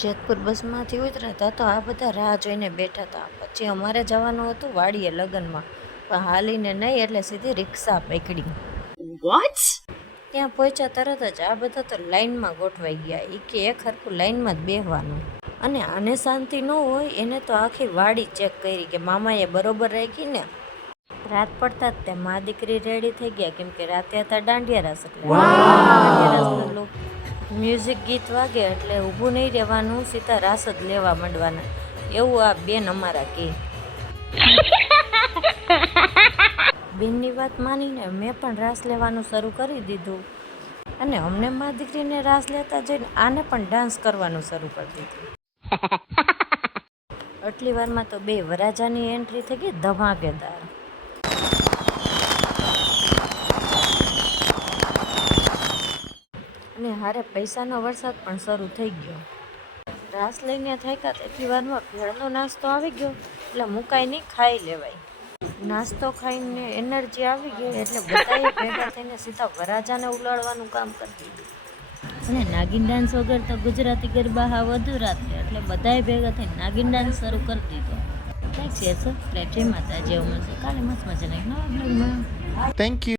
જેતપુર બસમાંથી ઉતર્યા તો આ બધા રાહ જોઈને બેઠા હતા. પછી અમારે જવાનું હતું વાડીએ લગ્નમાં, પણ હાલીને નહીં એટલે સીધી રિક્ષા પકડી. What? ત્યાં પહોંચ્યા તરત જ આ બધા તો લાઈનમાં ગોઠવાઈ ગયા. એ કે એક હરખું લાઈનમાં જ બેસવાનું, અને આને શાંતિ ન હોય એને તો આખી વાડી ચેક કરી કે મામાએ બરોબર રાખી ને. રાત પડતા જ તે મા દીકરી રેડી થઈ ગયા, કેમ કે રાતે હતા દાંડિયા રાસ. એટલે દાંડિયા રાસનો લોક મ્યુઝિક ગીત વાગે એટલે ઊભું નહીં રહેવાનું, સીધા રાસ જ લેવા માંડવાના, એવું આ બેન અમારા કે. બેનની વાત માનીને મેં પણ રાસ લેવાનું શરૂ કરી દીધું, અને અમને મા દીકરીને રાસ લેતા જોઈને આને પણ ડાન્સ કરવાનું શરૂ કરી દીધું. આટલી વારમાં તો બે વરાજાની એન્ટ્રી થઈ ગઈ ધમાકેદાર. અને હારે પૈસાનો વરસાદ પણ શરૂ થઈ ગયો. રાસ લઈને થાક્યા એટલી વારમાં ભેળનો નાસ્તો આવી ગયો, એટલે મુકાઈ નહીં, ખાઈ લેવાય. નાસ્તો ખાઈને એનર્જી આવી ગઈ એટલે બધાએ ભેગા થઈને સીધા વરાજાને ઉલાડવાનું કામ કરી દીધું. અને નાગિન ડાન્સ વગર તો ગુજરાતી ગરબા હા વધુ રાત લે, એટલે બધાએ ભેગા થઈને નાગિન ડાન્સ શરૂ કરી દીધો. Like share subscribe. જય માતાજી. મળશે કાલે મસ્ત મજાના એક નવા બ્લોગમાં. Thank you.